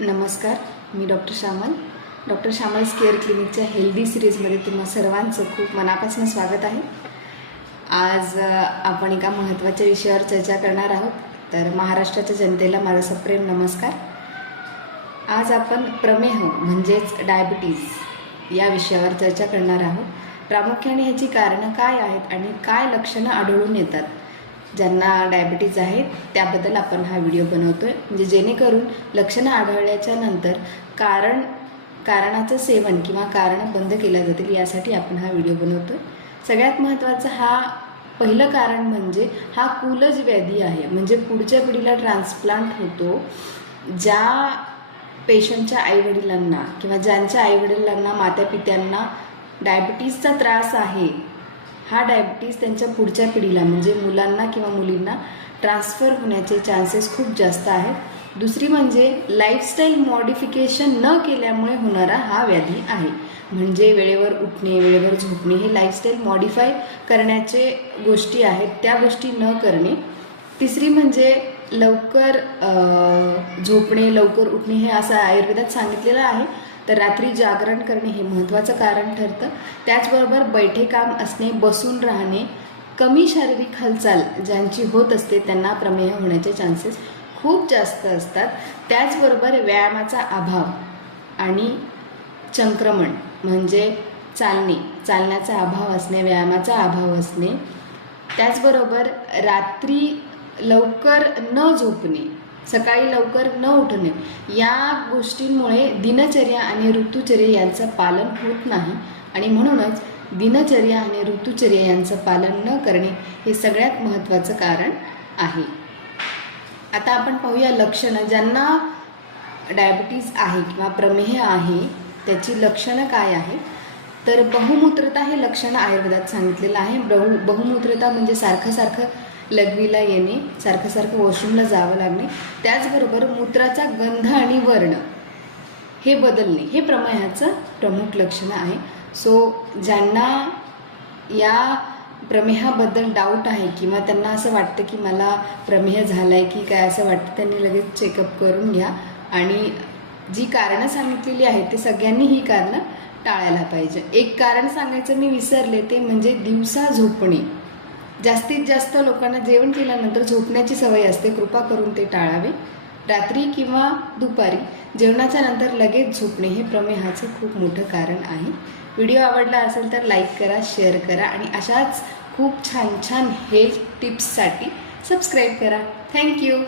नमस्कार, मी doctor Shyamal care क्लिनिकच्या healthy सिरीजमध्ये तुम्हा सर्वांचं खूप मनापासून स्वागत आहे। आज आपण एका महत्त्वाच्या विषयावर चर्चा करणार आहोत। तर महाराष्ट्राच्या जनतेला माझा सप्रेम नमस्कार। आज आपण प्रमेह म्हणजेच डायबिटीज या विषयावर चर्चा करणार आहोत। प्रामुख्याने ह्याची कारणं काय आहेत आणि काय लक्षणं आढळून येतात ज्यांना डायबिटीज आहे त्याबद्दल आपण हा व्हिडिओ बनवतोय, म्हणजे जेणेकरून लक्षणं आढळल्याच्या नंतर कारणाचं सेवन किंवा कारणं बंद केल्या जातील यासाठी आपण हा व्हिडिओ बनवतोय। सगळ्यात महत्त्वाचं पहिलं कारण म्हणजे हा कुलज व्याधी आहे, म्हणजे पुढच्या पिढीला ट्रान्सप्लांट होतो। ज्या पेशंटच्या आईवडिलांना किंवा ज्यांच्या आईवडिलांना मातापित्यांना डायबिटीजचा त्रास आहे, हा डायबिटीज त्यांच्या पुढच्या पिढीला म्हणजे मुलांना किंवा मुलींना ट्रान्सफर होण्याचे चान्सेस खूप जास्त आहेत। दुसरी म्हणजे लाईफस्टाईल मॉडिफिकेशन न केल्यामुळे होणारा हा व्याधी आहे, म्हणजे वेळेवर उठणे, वेळेवर झोपणे हे लाईफस्टाईल मॉडिफाय करण्याचे गोष्टी आहेत, त्या गोष्टी न करणे। तिसरी म्हणजे लवकर झोपणे, लवकर उठणे हे असं आयुर्वेदात सांगितलेलं आहे। तर रात्री जागरण करणे हे महत्त्वाचं कारण ठरतं। त्याचबरोबर बैठे काम असणे, बसून राहणे, कमी शारीरिक हालचाल ज्यांची होत असते त्यांना प्रमेह होण्याचे चान्सेस खूप जास्त असतात। त्याचबरोबर व्यायामाचा अभाव आणि संक्रमण म्हणजे चालण्याचा अभाव असणे, व्यायामाचा अभाव असणे, त्याचबरोबर रात्री लवकर न झोपणे, सकाळी लवकर न उठणे, या गोष्टींमुळे दिनचर्या आणि ऋतुचर्या यांचं पालन होत नाही आणि म्हणूनच दिनचर्या आणि ऋतुचर्या यांचं पालन न करणे हे सगळ्यात महत्त्वाचं कारण आहे। आता आपण पाहूया लक्षणं। ज्यांना डायबिटीज आहे किंवा प्रमेह आहे त्याची लक्षणं काय आहे। तर बहुमूत्रता हे लक्षणं आयुर्वेदात सांगितलेलं आहे। बहुमूत्रता म्हणजे सारखं लघवीला येणे, सारखं वॉशरूमला जावं लागणे, त्याचबरोबर मूत्राचा गंध आणि वर्ण हे बदलणे हे प्रमेहाचं प्रमुख लक्षणं आहे। ज्यांना या प्रमेहाबद्दल डाऊट आहे किंवा त्यांना असं वाटतं की मला प्रमेह झाला आहे की काय असं वाटतं, त्यांनी लगेच चेकअप करून घ्या आणि जी कारणं सांगितलेली आहेत ते सगळ्यांनी ही कारणं टाळायला पाहिजे। एक कारण सांगायचं मी विसरले, ते म्हणजे दिवसा झोपणे। जास्तीत जास्त लोकांना जेवण केल्यानंतर झोपण्याची सवय असते, कृपा करून ते टाळावे। रात्री किंवा दुपारी जेवणाच्या नंतर लगेच झोपणे हे प्रमेहाचं खूप मोठं कारण आहे। व्हिडिओ आवडला असेल तर लाईक करा, शेअर करा आणि अशाच खूप छान हेल्थ टिप्ससाठी सबस्क्राईब करा। थँक्यू।